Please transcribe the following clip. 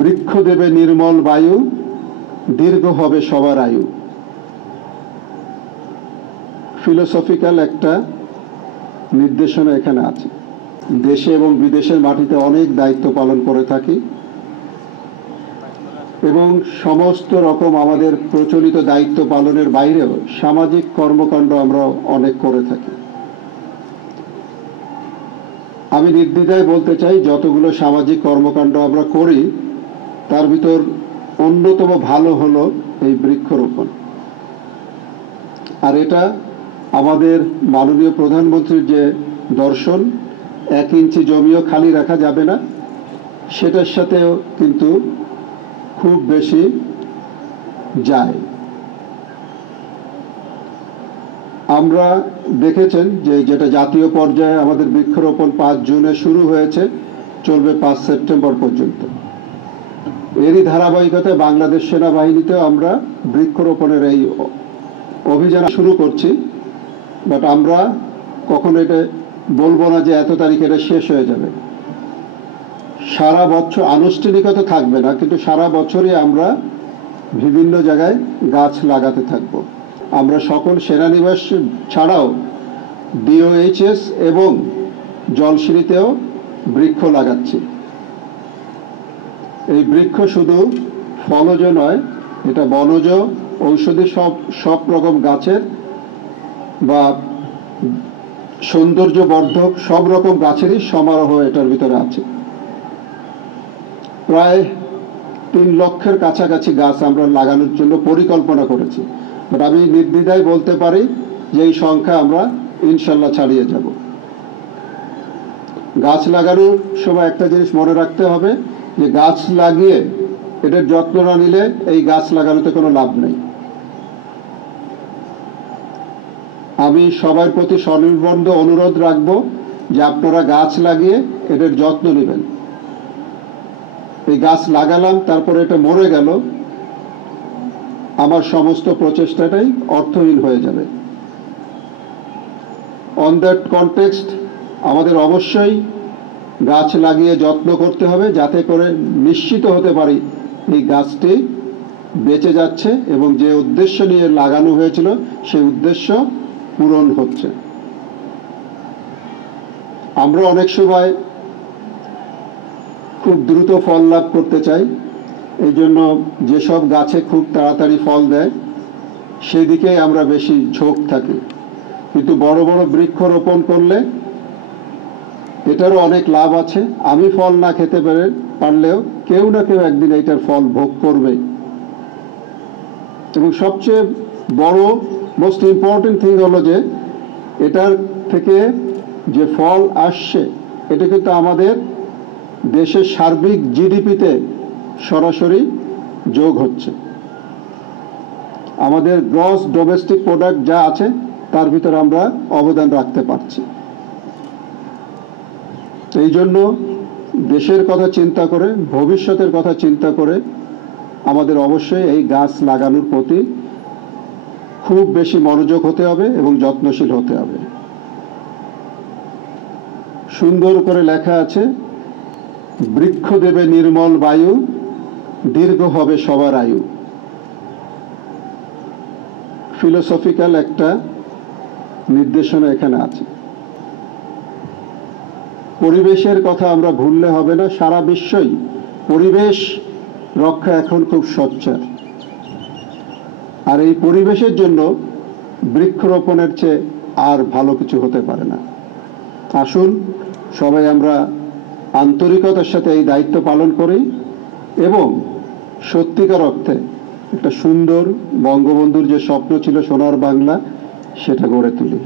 বৃক্ষ দেবে নির্মল বায়ু, দীর্ঘ হবে সবার আয়ু। ফিলোসফিক্যাল একটা নির্দেশনা এখানে আছে। দেশে এবং বিদেশের মাটিতে অনেক দায়িত্ব পালন করে থাকি এবং সমস্ত রকম আমাদের প্রচলিত দায়িত্ব পালনের বাইরেও সামাজিক কর্মকাণ্ড আমরা অনেক করে থাকি। আমি নির্দ্বিধায় বলতে চাই, যতগুলো সামাজিক কর্মকাণ্ড আমরা করি তার ভিতর অন্যতম ভালো হলো এই বৃক্ষরোপণ। আর এটা আমাদের মাননীয় প্রধানমন্ত্রীর যে দর্শন, 1 ইঞ্চি জমিও খালি রাখা যাবে না, সেটার সাথেও কিন্তু খুব বেশি যায়। আমরা দেখেছেন যে যেটা জাতীয় পর্যায়ে আমাদের বৃক্ষরোপণ 5 জুনে শুরু হয়েছে, চলবে 5 সেপ্টেম্বর পর্যন্ত। এরই ধারাবাহিকতায় বাংলাদেশ সেনাবাহিনীতেও আমরা বৃক্ষরোপণের এই অভিযান শুরু করছি। বাট আমরা কখনো এটা বলবো না যে এত তারিখে এটা শেষ হয়ে যাবে। সারা বছর আনুষ্ঠানিকতা থাকবে না, কিন্তু সারা বছরই আমরা বিভিন্ন জায়গায় গাছ লাগাতে থাকব। আমরা সকল সেনানিবাস ছাড়াও ডিওএইচএস এবং জলসিঁড়িতেও বৃক্ষ লাগাচ্ছি। এই বৃক্ষ শুধু ফলজ নয়, এটা বনজ, ঔষধি সব রকম গাছের বা সৌন্দর্যবর্ধক সব রকম গাছেরই সমারোহ এটার ভিতরে আছে। প্রায় 3 লক্ষের কাছাকাছি গাছ আমরা লাগানোর জন্য পরিকল্পনা করেছি। বাট আমি নির্দ্বিধায় বলতে পারি যে এই সংখ্যা আমরা ইনশাল্লাহ ছাড়িয়ে যাব। গাছ লাগানোর সময় একটা জিনিস মনে রাখতে হবে যে গাছ লাগিয়ে এটার যত্ন না নিলে এই গাছ লাগানোতে কোনো লাভ নেই। আমি সবার প্রতি সনির্বন্ধ অনুরোধ রাখবো যে আপনারা গাছ লাগিয়ে এটার যত্ন নেবেন। এই গাছ লাগালাম, তারপরে এটা মরে গেল, আমার সমস্ত প্রচেষ্টাটাই অর্থহীন হয়ে যাবে। অন দ্যাট কনটেক্সট আমাদের অবশ্যই গাছ লাগিয়ে যত্ন করতে হবে, যাতে করে নিশ্চিত হতে পারি এই গাছটি বেঁচে যাচ্ছে এবং যে উদ্দেশ্য নিয়ে লাগানো হয়েছিল সেই উদ্দেশ্য পূরণ হচ্ছে। আমরা অনেক সময় খুব দ্রুত ফল লাভ করতে চাই, এই জন্য যেসব গাছে খুব তাড়াতাড়ি ফল দেয় সেদিকেই আমরা বেশি ঝোঁক থাকি। কিন্তু বড় বড় বৃক্ষ রোপণ করলে এটারও অনেক লাভ আছে। আমি ফল না খেতে পারলেও কেউ না কেউ একদিন এটার ফল ভোগ করবে। এবং সবচেয়ে বড় মোস্ট ইম্পর্টেন্ট থিং হলো যে এটার থেকে যে ফল আসছে এটা কিন্তু আমাদের দেশের সার্বিক জিডিপিতে সরাসরি যোগ হচ্ছে। আমাদের গ্রস ডোমেস্টিক প্রোডাক্ট যা আছে তার ভিতরে আমরা অবদান রাখতে পারছি। এই জন্য দেশের কথা চিন্তা করে, ভবিষ্যতের কথা চিন্তা করে আমাদের অবশ্যই এই গাছ লাগানোর প্রতি খুব বেশি মনোযোগ হতে হবে এবং যত্নশীল হতে হবে। সুন্দর করে লেখা আছে, বৃক্ষ দেবে নির্মল বায়ু, দীর্ঘ হবে সবার আয়ু। ফিলোসফিক্যাল একটা নির্দেশনা এখানে আছে। পরিবেশের কথা আমরা ভুললে হবে না। সারা বিশ্বই পরিবেশ রক্ষা এখন খুব সোচ্চার। আর এই পরিবেশের জন্য বৃক্ষরোপণের চেয়ে আর ভালো কিছু হতে পারে না। আসুন সবাই আমরা আন্তরিকতার সাথে এই দায়িত্ব পালন করি এবং সত্যিকার অর্থে একটা সুন্দর বঙ্গবন্ধুর যে স্বপ্ন ছিল সোনার বাংলা, সেটা গড়ে তুলি।